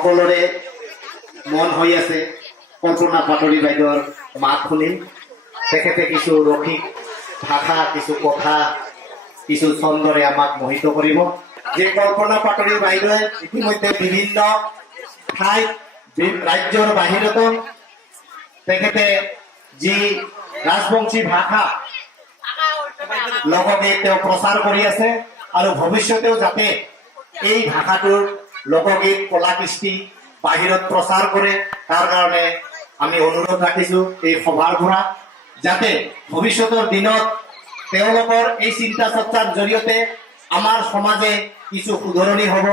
সকলোৰে মন হৈ আছে কল্পনা পাটৰি বাইদেউৰ মাত শুনিম। তেখেতে কিছু ৰসিক ভাষা, কিছু কথা, কিছু ছন্দৰে আমাক মোহিত কৰিব। যে কল্পনা পাটৰি বাইদেৱে ইতিমধ্যে বিভিন্ন ঠাইত ৰাজ্যৰ বাহিৰতো তেখেতে যি ৰাজবংশী ভাষা লোকগীত তেওঁ প্ৰচাৰ কৰি আছে আৰু ভৱিষ্যতেও যাতে এই ভাষাটোৰ লোকগীত কলা কৃষ্টি বাহিৰত প্ৰচাৰ কৰে তাৰ কাৰণে আমি অনুৰোধ ৰাখিছো এই সভাৰ পৰা, যাতে ভৱিষ্যতৰ দিনত তেওঁলোকৰ এই চিন্তা চৰ্চাৰ জৰিয়তে আমাৰ সমাজে কিছু শুধৰণি হ'ব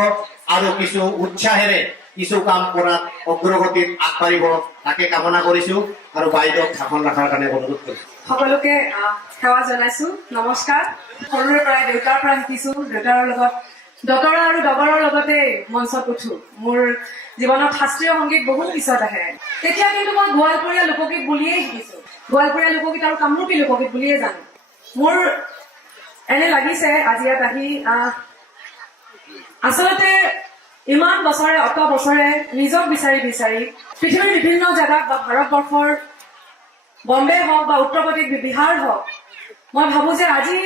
আৰু কিছু উৎসাহেৰে কিছু কাম কৰাত অগ্ৰগতিত আগবাঢ়িব, তাকে কামনা কৰিছো আৰু বাইদেউক ভাষণ ৰখাৰ কাৰণে অনুৰোধ কৰিছো। সকলোকে সেৱা জনাইছো, নমস্কাৰ। সৰুৰে পৰাই দেউতাৰ পৰা শিকিছো, দেউতাৰ লগত দতৰা আৰু ডগৰৰ লগতে মঞ্চত উঠো। মোৰ জীৱনত শাস্ত্ৰীয় সংগীত বহুত পিছত আহে। তেতিয়া কিন্তু মই গোৱালপৰীয়া লোকগীত বুলিয়েই শিকিছো, গোৱালপৰীয়া লোকগীত আৰু কামৰূপী লোকগীত বুলিয়ে জানো। মোৰ এনে লাগিছে আজি ইয়াত আহি আচলতে ইমান বছৰে অত বছৰে নিজক বিচাৰি বিচাৰি পৃথিৱীৰ বিভিন্ন জেগাত বা ভাৰতবৰ্ষৰ বম্বে হওক বা উত্তৰ প্ৰদেশ বিহাৰ হওক, মই ভাবো যে আজি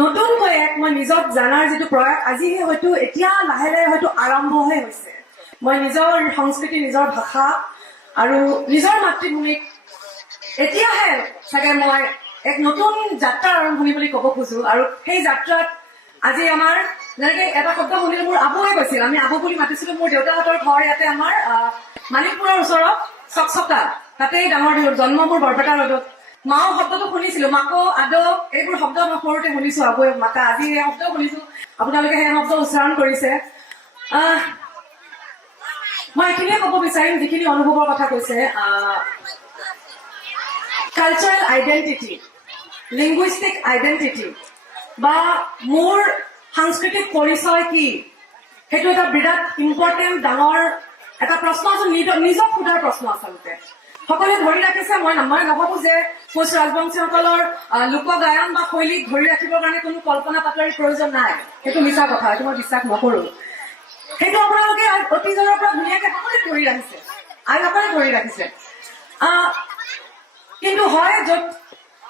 নতুনকৈ মই নিজক জনাৰ যিটো প্ৰয়াস আজি হয়তো এতিয়া লাহে লাহে হয়তো আৰম্ভহে হৈছে। মই নিজৰ সংস্কৃতি, নিজৰ ভাষা আৰু নিজৰ মাতৃভূমিক এতিয়াহে চাগে মই এক নতুন যাত্ৰাৰ আৰম্ভণি বুলি ক'ব খোজো। আৰু সেই যাত্ৰাত আজি আমাৰ যেনেকে এটা শব্দ শুনিলে মোৰ আবুৱে কৈছিল, আমি আবু বুলি মাতিছিলো। মোৰ দেউতাহঁতৰ ঘৰ ইয়াতে আমাৰ মানিকপুৰৰ ওচৰত চকচকা, তাতেই ডাঙৰ জন্ম মোৰ বৰপেটা ৰোডত। মাও শব্দটো শুনিছিলো, মাকো আদক এইবোৰ শব্দ মই সৰুতে শুনিছো, আবুৱে মাতা। আজি এই শব্দ শুনিছো, আপোনালোকে সেই শব্দ উচ্চাৰণ কৰিছে। মই এইখিনিয়ে ক'ব বিচাৰিম যিখিনি অনুভৱৰ কথা কৈছে। কালচাৰেল আইডেণ্টিটি, লিংগুইষ্টিক আইডেণ্টিটি বা মোৰ সাংস্কৃতিক পৰিচয় কি, সেইটো এটা বিৰাট ইম্পৰ্টেণ্ট ডাঙৰ এটা প্ৰশ্ন আছে, নিজক সোধাৰ প্ৰশ্ন আচলতে। সকলোৱে ধৰি ৰাখিছে, মই নাভাবো যে কোচ ৰাজবংশীসকলৰ লোক গায়ন বা শৈলীক ধৰি ৰাখিবৰ কাৰণে কোনো কল্পনা পাটৰিৰ প্ৰয়োজন নাই। সেইটো মিছা কথা, সেইটো মই বিশ্বাস নকৰো। সেইটো আপোনালোকে অতীজৰ পৰা ধুনীয়াকে সকলোৱে ধৰি ৰাখিছে, আইসকলে ধৰি ৰাখিছে। কিন্তু হয় য'ত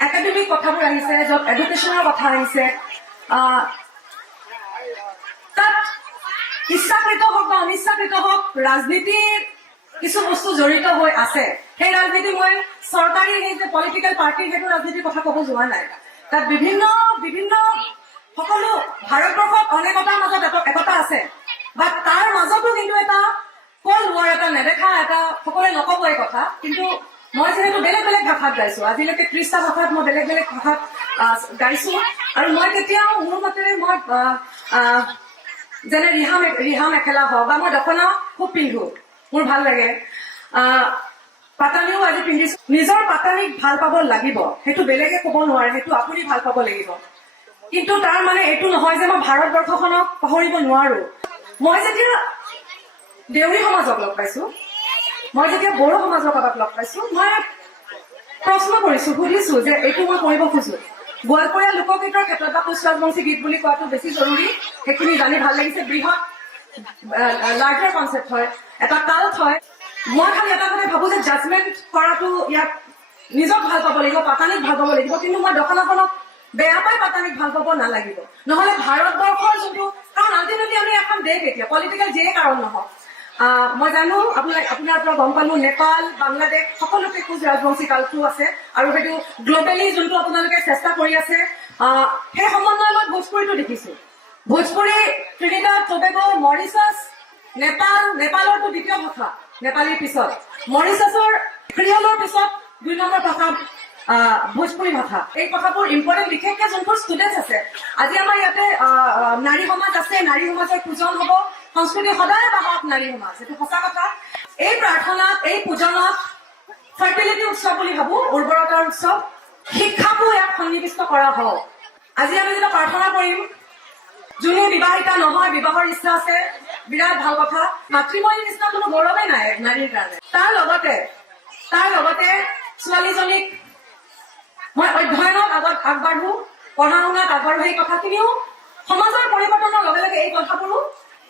একাডেমিক কথাবোৰ আহিছে, য'ত এডুকেশ্যনৰ কথা আহিছে, তাত ইচ্ছাকৃত হওক বা অনিচ্ছাকৃত হওক ৰাজনীতিৰ কিছু বস্তু জড়িত হৈ আছে। সেই ৰাজনীতি মই চৰকাৰী সেই যে পলিটিকেল পাৰ্টিৰ সেইটো ৰাজনীতিৰ কথা ক'ব যোৱা নাই। তাত বিভিন্ন সকলো ভাৰতবৰ্ষত অনেকতাৰ মাজত একতা আছে, বা তাৰ মাজতো কিন্তু এটা কল্ড ৱাৰ, এটা নেদেখা, এটা সকলোৱে নক'ব এই কথা। কিন্তু মই যিহেতু বেলেগ বেলেগ ভাষাত গাইছো, আজিলৈকে 30টা ভাষাত মই বেলেগ বেলেগ ভাষাত গাইছো, আৰু মই কেতিয়াও মোৰ মতেৰে মই যেনে ৰিহা মেখেলা হওক বা মই দখনা খুব পিন্ধো, মোৰ ভাল লাগে। পাতানিও আজি পিন্ধিছো, নিজৰ পাতানিক ভাল পাব লাগিব, সেইটো বেলেগে ক'ব নোৱাৰে, সেইটো আপুনি ভাল পাব লাগিব। কিন্তু তাৰ মানে এইটো নহয় যে মই ভাৰতবৰ্ষখনক পাহৰিব নোৱাৰো। মই যেতিয়া দেউৰী সমাজক লগ পাইছো, মই যেতিয়া বড়ো সমাজৰ কাৰোবাক লগ পাইছো, মই প্ৰশ্ন কৰিছো, সুধিছো যে এইটো মই কৰিব খোজো। গোৱালপৰীয়া লোকগীতৰ ক্ষেত্ৰত বা কোচ ৰাজবংশী গীত বুলি কোৱাটো বেছি জৰুৰী, সেইখিনি জানি ভাল লাগিছে। বৃহৎ লাৰ্জাৰ কনচেপ্ট হয়, এটা কাল্ট হয়। মই খালি এটা কথা ভাবো যে জাজমেণ্ট কৰাটো ইয়াত নিজক ভাল পাব লাগিব, পাতানিক ভাল পাব লাগিব। কিন্তু মই দখনাখনক বেয়া পাই পাতানিক ভাল পাব নালাগিব। নহলে ভাৰতবৰ্ষৰ যোনটো, কাৰণ আল্টিমেটলি আমি এখন দেশ, এতিয়া পলিটিকেল যিয়ে কাৰণ নহওক, মই জানো আপোনাৰ পৰা গম পালো নেপাল, বাংলাদেশ সকলোতে কোচ ৰাজবংশী কালটো আছে, আৰু সেইটো গ্ল'বেলি যোনটো আপোনালোকে চেষ্টা কৰি আছে, সেই সমন্বয় মই ভোজপুৰীটো দেখিছো। ভোজপুৰী, ত্ৰিনিদাদ, টবেগো, মৰিচাছ, নেপালৰটো দ্বিতীয় ভাষা নেপালীৰ পিছত, মৰিচাছৰ ক্ৰিয়লৰ পিছত 2 নম্বৰ ভাষা ভোজপুৰী ভাষা। এই কথাবোৰ ইম্পৰ্টেণ্ট, বিশেষকে যোনবোৰ ষ্টুডেণ্টছ আছে। আজি আমাৰ ইয়াতে নাৰী সমাজ আছে, নাৰী সমাজৰ পূজন হ'ব, সংস্কৃতি সদায় বাহক নাৰী সমাজ, এইটো সঁচা কথা। এই প্ৰাৰ্থনাত, এই পূজনত ফাৰ্টিলিটি উৎসৱ বুলি ভাবো, উৰ্বৰতাৰ উৎসৱ, শিক্ষাকো ইয়াত সন্নিৱিষ্ট কৰা হওক। আজি আমি যেতিয়া প্ৰাৰ্থনা কৰিম, যোনে বিবাহিতা নহয়, বিবাহৰ ইচ্ছা আছে, বিৰাট ভাল কথা। মাতৃময়ীৰ নিচিনা কোনো গৌৰৱেই নাই নাৰীৰ কাৰণে। তাৰ লগতে ছোৱালীজনীক মই অধ্যয়নত আগবাঢ়ো, পঢ়া শুনাত আগবাঢ়ো, সেই কথাখিনিও সমাজৰ পৰিৱৰ্তনৰ লগে লগে এই কথাবোৰো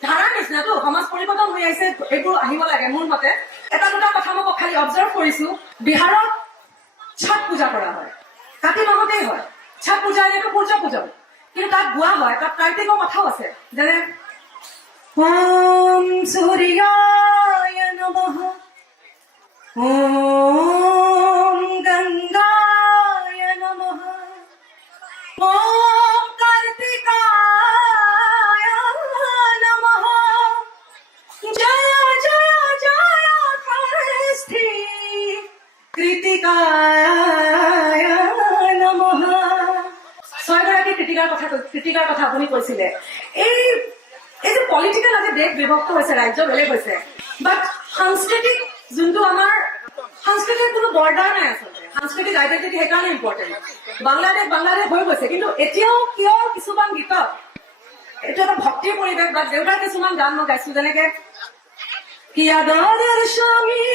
ধাৰাৰ নিচিনাটো সমাজ পৰিৱৰ্তন হৈ আহিছে, এইবোৰ আহিব লাগে মোৰ মতে। এটা দুটা কথা মই খালি অবজাৰ্ভ কৰিছো, বিহাৰত ছট পূজা কৰা হয়, কাতি মাহতেই হয়। ছট পূজা এনেটো সূৰ্য পূজাও, কিন্তু তাত গোৱা হয়, তাত কাৰ্তিকৰ কথাও আছে, যেনে ওম সূৰ্যায় নমঃ ওম গঙ্গায় নমঃ ওম কাৰ্তিকায় নমঃ জয় জয় জয় হস্তি কৃতিকায় নমঃ। ছয়গৰাকী কৃতিকাৰ কথা আপুনি কৈছিলে। এই যে পলিটিকেল আজি দেশ বিভক্ত হৈছে, ৰাজ্য বেলেগ হৈছে, বাট সাংস্কৃতিক যোনটো আমাৰ সাংস্কৃতিক কোনো বৰ্ডাৰ নাই আচলতে। সাংস্কৃতিক আইডেন্টিটি সেইকাৰণে ইম্পৰ্টেণ্ট। বাংলাদেশ হৈ গৈছে, কিন্তু এতিয়াও কিয় কিছুমান গীতত এইটো এটা ভক্তিৰ পৰিৱেশ বা দেউতাৰ কিছুমান গান মই গাইছো, যেনেকে কিয়াদারের স্বামী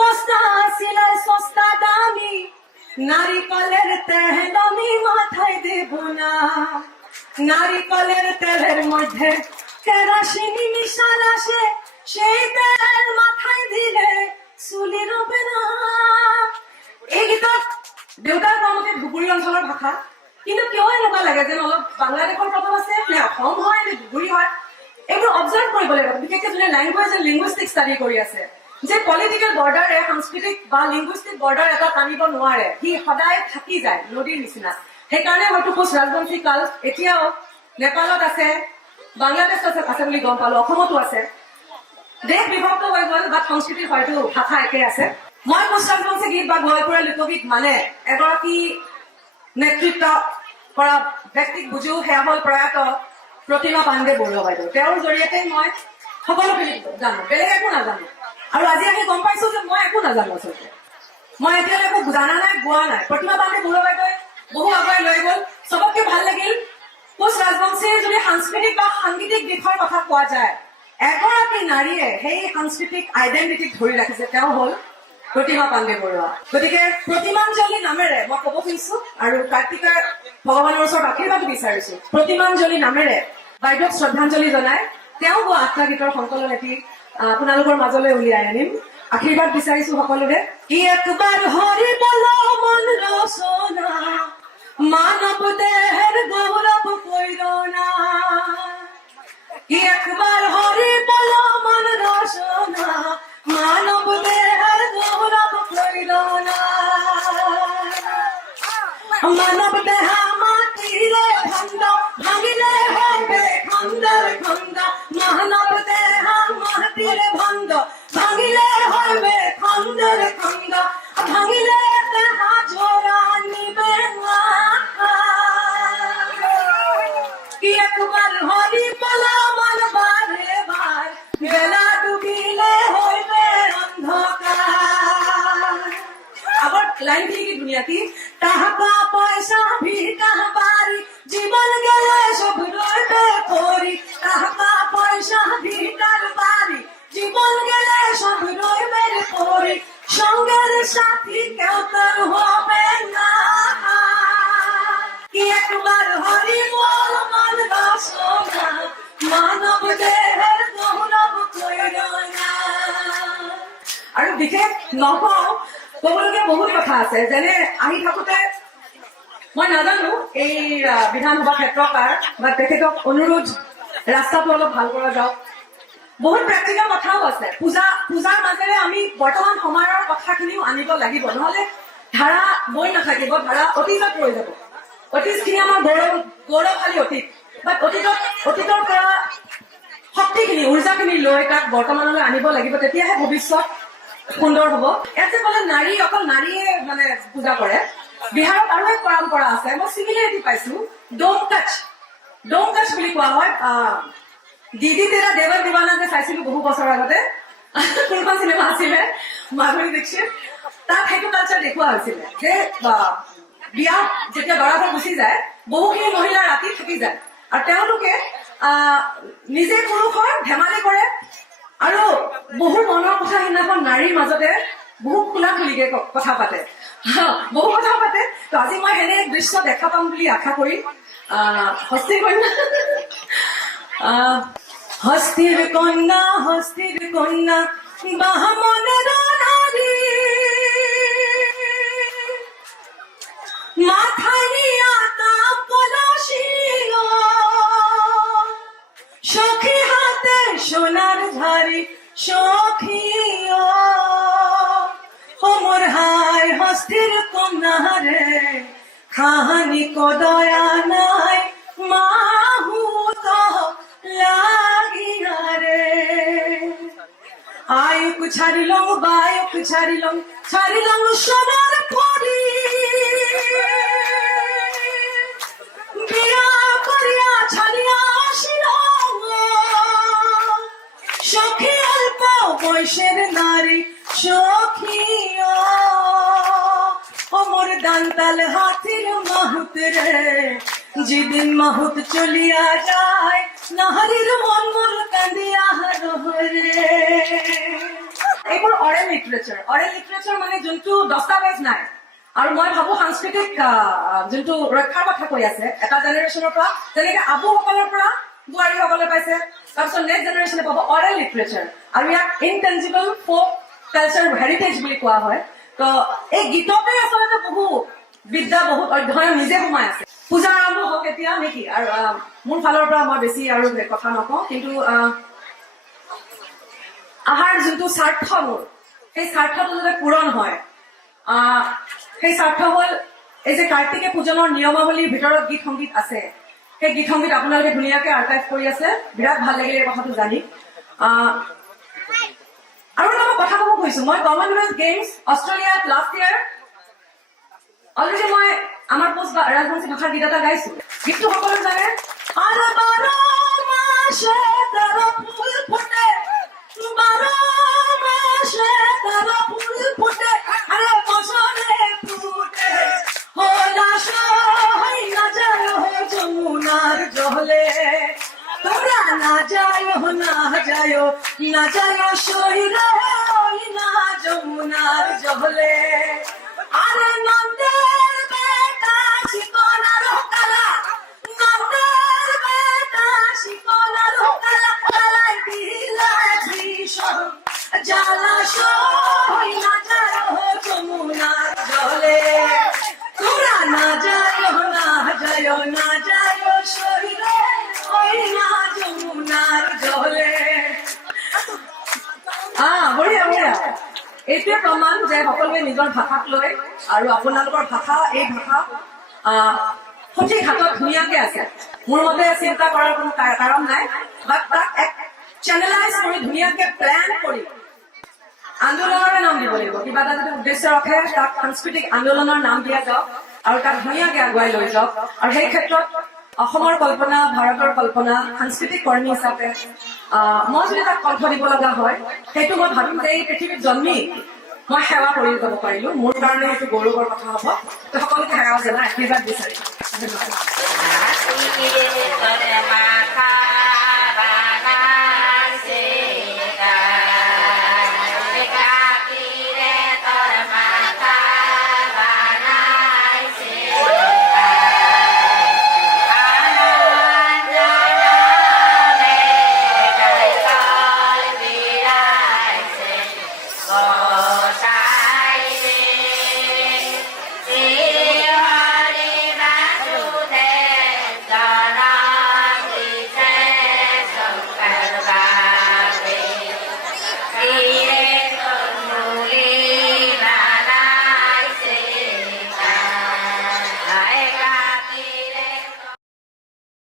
বস্তা আছিলে সস্তা দামি, নারিকলের তেল আমি মাথায় দেব না, নারিকলের তেলের মধ্যে কেরাসিনি মিশাল আসে, সেই তেল মাথায় দিলে চুলি রবে না। এই গীতত দেউতাৰ গাঁৱতে ধুবুৰী অঞ্চলৰ ভাষা, কিন্তু কিয় এনেকুৱা লাগে যেন অলপ বাংলাদেশৰ প্ৰভাৱ আছে, নে অসম হয় নে ধুবুৰী হয়, এইবোৰ অবজাৰ্ভ কৰিব লাগিব। বিশেষকৈ যোনে লেংগুৱেজ এণ্ড লিংগুইষ্টিক ষ্টাডি কৰি আছে, যে পলিটিকেল বৰ্ডাৰে সাংস্কৃতিক বা লিংগুইষ্টিক বৰ্ডাৰ এটা টানিব নোৱাৰে, সি সদায় থাকি যায় নদীৰ নিচিনা। সেইকাৰণে হয়তো কোচ ৰাজবংশী কাল এতিয়াও নেপালত আছে, বাংলাদেশত আছে বুলি গম পালো, অসমতো আছে। দেশ বিভক্ত হৈ গ'ল, বা সংস্কৃতিৰ হয়তো ভাষা একে আছে। মই কোচ ৰাজবংশী গীত বা গোৱালপৰীয়া লোকগীত মানে এগৰাকী নেতৃত্ব কৰা ব্যক্তিক বুজো, সেয়া হ'ল প্ৰয়াত প্ৰতিমা পাণ্ডে বৰুৱা বাইদেউ। তেওঁৰ জৰিয়তে মই সকলোখিনি জানো, বেলেগ একো নাজানো। আৰু আজি আমি গম পাইছো যে মই একো নাজানো আচলতে, মই এতিয়ালৈ একো জানা নাই, গোৱা নাই। প্ৰতিমা পাণ্ডে বৰুৱা বাইদেৱে বহু আগুৱাই লৈ গ'ল, চবতকে ভাল লাগিল। কোচ ৰাজবংশীৰ যদি সাংস্কৃতিক বা সাংগীতিক দিশৰ কথা কোৱা যায়, এগৰাকী নাৰীয়ে সেই সাংস্কৃতিক আইডেণ্টিটিক ধৰি ৰাখিছে, তেওঁ হ'ল প্ৰতিমা পাণ্ডে বৰুৱা। গতিকে প্ৰতিমাঞ্জলি নামেৰে মই ক'ব খুজিছো, আৰু কাৰ্তিকাৰ ভগৱানৰ ওচৰত আশীৰ্বাদ বিচাৰিছো, প্ৰতিমাঞ্জলি নামেৰে বাইদেউক শ্ৰদ্ধাঞ্জলি জনাই তেওঁ গোৱা 8টা গীতৰ সংকলন এটি আপোনালোকৰ মাজলৈ উলিয়াই আনিম। আশীৰ্বাদ বিচাৰিছো সকলোৰে। একবাৰ হৰি বল মন ৰচনা, মানৱ দেহের গৌরব কইরনা, একবার হরি বল মন রচনা, মানব দেহের গৌরব কইরনা। মানব দেহা মাটিরে খন্ড, ভাঙিলে হবে খন্ডর খন্ড, মানব দেহা মাটিরে খন্ড, ভাঙিলে হবে খন্ডর খন্ড, ভাঙিলে দেহা জোড়া নিবে না। একবার হরি বলা মান বারে বার, বেলা ডুবিলে হইবে অন্ধকার। আবার লাইন কি দুনিয়া কি, টাকা পয়সা ভিটা বাড়ি, জীবন গেলে সব রইবে পরি, টাকা পয়সা ভিটার বাড়ি, জীবন গেলে সব রইবে পরি, সঙ্গের সাথী কেউ তোর হবে না। একবার হরি বল মন রচনা, মানব দেহের গৌরব কইরনা। আৰু বিশেষ নকওঁ, ক'বলগীয়া বহুত কথা আছে। যেনে আহি থাকোতে মই নাজানো এই বিধানসভা ক্ষেত্ৰকাৰ বা তেখেতক অনুৰোধ, ৰাস্তাটো অলপ ভাল কৰা যাওক। বহুত প্ৰেক্টিকেল কথাও আছে। পূজাৰ মাজেৰে আমি বৰ্তমান সময়ৰ কথাখিনিও আনিব লাগিব, নহলে ধাৰা বৈ নাথাকিব, ধাৰা অতীতত ৰৈ যাব। অতীতখিনি আমাৰ গৌৰৱশালী অতীত, বাট অতীতৰ পৰা শক্তিখিনি, উৰ্জাখিনি লৈ তাক বৰ্তমানলৈ আনিব লাগিব, তেতিয়াহে ভৱিষ্যত সুন্দৰ হব। ইয়াত যে ক'লে নাৰী, অকল নাৰীয়ে মানে পূজা কৰে। বিহাৰত আৰু এক পৰম্পৰা আছে, মই চিমিলাৰিটি পাইছো, ডোম কাচ বুলি কোৱা হয়। দিদি তেৰা দেৱৰ দিৱানা যে চাইছিলো বহু বছৰ আগতে, কোনখন চিনেমা আছিলে, মাধুৰী দীক্ষিত, তাত সেইটো কালচাৰ দেখুওৱা হৈছিলে যে বিয়া যেতিয়া দৰাঘৰ গুচি যায়, বহুখিনি মহিলা ৰাতি থাকি যায়, আৰু তেওঁলোকে নিজে পুৰুষ হয়, ধেমালি কৰে, আৰু বহু মনৰ কথা সিদিনাখন নাৰীৰ মাজতে বহু খোলা খুলিকে কথা পাতে, বহু কথা পাতে। ত আজি মই এনে এক দৃশ্য দেখা পাম বুলি আশা কৰি হস্তি কন্যা হস্তির কন্যা বাহমনের নারী মাথায় নিয়া তাপ কলসিল সখী হাতে সোনার ঝাড়ি সখীও হোমর হায় হস্তির কন্যা রে খাহানি কদয়া নাই মাহুত লাগিয়া রে আয়ুক ছাড়িলং বায়ুক ছাড়িলং সোনার পরি বিয়া করিয়া ছাড়িয়া আসিল সখী অল্প বয়সের নারী সখীও অমর দান্তাল হাতির মাহুত রে যেদিন মাহুত চলিয়া যায় নাহারির মন মোর কান্দিয়া রে এইবোৰ অৰেল লিটাৰেচাৰ মানে যোনটো দস্তাবেজ নাই আৰু মই ভাবো সাংস্কৃতিক যোনটো ৰক্ষাৰ কথা কৈ আছে এটা জেনেৰেশ্যনৰ পৰা যেনেকে আবুসকলৰ পৰা বোৱাৰীসকলে পাইছে তাৰপিছত নেক্সট জেনেৰেশ্যনে পাব অৰেল লিটাৰেচাৰ আৰু ইয়াক ইনটেঞ্জিবল ফোক কালচাৰ হেৰিটেজ বুলি কোৱা হয় তো এই গীততে আচলতে বহু বিদ্যা বহুত অধ্যয়ন নিজে সোমাই আছে পূজা আৰম্ভ হওক এতিয়া নেকি আৰু মোৰ ফালৰ পৰা মই বেছি আৰু কথা নকওঁ কিন্তু আহাৰ যোনটো স্বাৰ্থ মোৰ সেই স্বাৰ্থটো যাতে পূৰণ হয় সেই স্বাৰ্থ হ'ল এই যে কাৰ্তিকে পূজনৰ নিয়মাৱলীৰ ভিতৰত গীত সংগীত আছে সেই গীত সংগীত আপোনালোকে ধুনীয়াকে আৰ্কাইভ কৰি আছে বিৰাট ভাল লাগিলে এই কথাটো জানি আৰু এটা মই কথা ক'ব কৈছো মই কমনৱেলথ গেমছ অষ্ট্ৰেলিয়াত লাষ্ট ইয়াৰ অলৰেডি মই আমাৰ পোষ্ট ৰাজবংশী ভাষাৰ গীত এটা গাইছো গীতটো সকলোৱে জানে আৰু বাৰ মাসে তাৰ ফুল ফুটে বাৰ মাসে তাৰ ফুল ফুটে আরে বছরে ফুটে হলাস হয় না যায় যমুনার জলে তোমরা না যায় শহীরে ওই না যমুনার জলে আরে নন্দের বেটা শিকনার কালা নন্দের বেটা শিকনার কালা কালাই দিলা ভীষণ জলাশয় না যায় যমুনার জলে তোমরা না যায় শহীরে ওই না যমুনার জলে বঢ়িয়া এইটোৱে প্ৰমাণ যে সকলোৱে নিজৰ ভাষাক লৈ আৰু আপোনালোকৰ ভাষা এই ভাষা সঠিক হাতত ধুনীয়াকে আছে মোৰ মতে চিন্তা কৰাৰ কোনো কাৰণ নাই বাট তাক চেনেলাইজ কৰি ধুনীয়াকে প্লেন কৰি আন্দোলনৰে নাম দিব লাগিব কিবা এটা যদি উদ্দেশ্য ৰাখে তাক সাংস্কৃতিক আন্দোলনৰ নাম দিয়া যাওক আৰু তাক ধুনীয়াকে আগুৱাই লৈ যাওক আৰু সেই ক্ষেত্ৰত অসমৰ কল্পনা ভাৰতৰ কল্পনা সাংস্কৃতিক কৰ্মী হিচাপে মই যদি তাক কণ্ঠ দিব লগা হয় সেইটো মই ভাবিম যে এই পৃথিৱীত জন্মি মই সেৱা কৰি যাব পাৰিলো মোৰ কাৰণে এইটো গৌৰৱৰ কথা হ'ব সকলোকে সেৱা জনাই আশীৰ্বাদ বিচাৰিম ধন্যবাদ